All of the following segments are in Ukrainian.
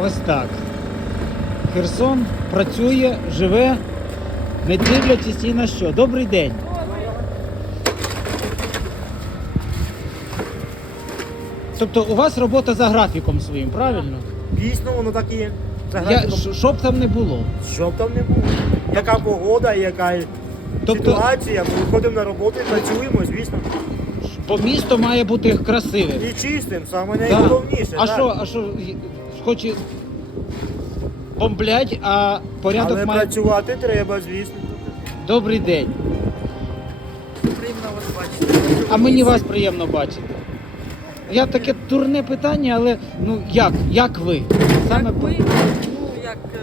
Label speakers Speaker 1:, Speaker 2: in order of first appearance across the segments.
Speaker 1: Ось так. Херсон працює, живе, не дивлячись ні на що. Добрий день. Тобто у вас робота за графіком своїм, правильно?
Speaker 2: Дійсно, воно так і є.
Speaker 1: Я,
Speaker 2: графіком.
Speaker 1: щ- щоб там не було.
Speaker 2: Що б там не було. Яка погода, яка
Speaker 1: Тобто-
Speaker 2: ситуація, ми виходимо на роботу і працюємо, звісно.
Speaker 1: Бо місто має бути красивим.
Speaker 2: І чистим, саме
Speaker 1: Да.
Speaker 2: найголовніше.
Speaker 1: А
Speaker 2: так.
Speaker 1: що, а що, й- хоч і бомблять, а порядок
Speaker 2: Але
Speaker 1: має.
Speaker 2: працювати треба, звісно.
Speaker 1: Добрий день.
Speaker 3: Приємно вас бачити.
Speaker 1: А мені вас приємно бачити. Я таке дурне питання, але ну як? Як ви? Саме
Speaker 3: Як ви, ну як, е,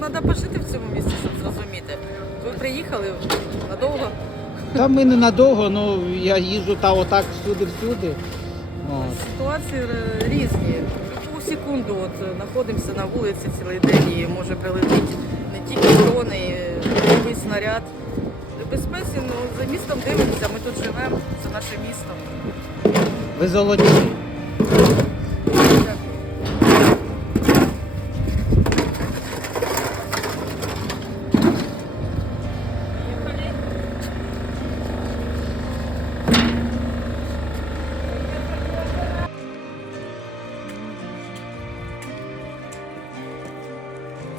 Speaker 3: ну, треба пожити в цьому місці, щоб зрозуміти. Ви приїхали надовго.
Speaker 1: Та ми ненадовго, ну я їжджу та отак всюди-всюди.
Speaker 3: Ситуації е, різні. У секунду от знаходимося на вулиці цілий день і може прилетіти не тільки дрони, і бойовий снаряд. Безпеці, ну, за містом дивимося, ми тут живемо, це наше місто.
Speaker 1: Ви золоті.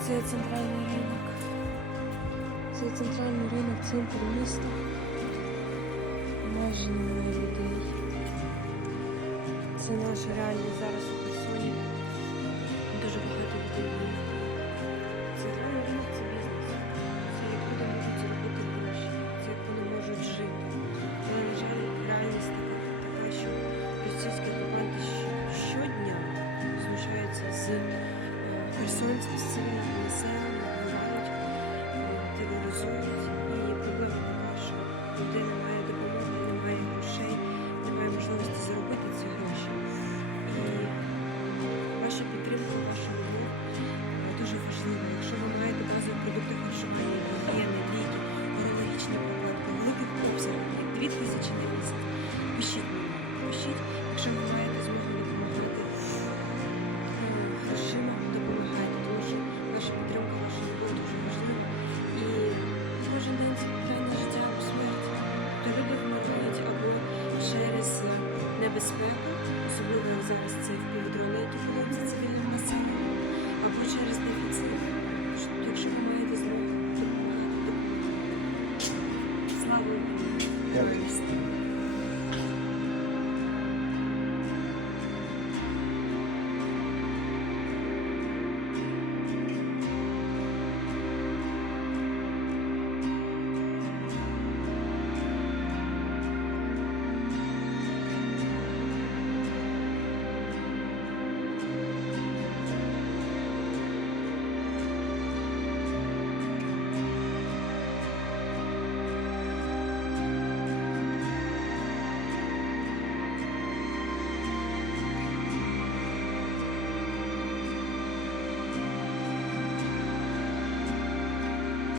Speaker 4: Це центральний ринок. Це центральний ринок, центр міста. Майже немає людей. Це наша реальність зараз у Херсоні. Дуже багато людей. Центральний ринок це бізнес. Це як можуть заробити гроші, це як можуть жити. Але, на жаль, реальність така, що російські окупанти щодня знущаються з е, херсонців, з Christ. Небезпеку, особливо як зараз це в були за цивільним населенням, або через дефіцит. Якщо ви маєте змогу допомагати. Слава Україні!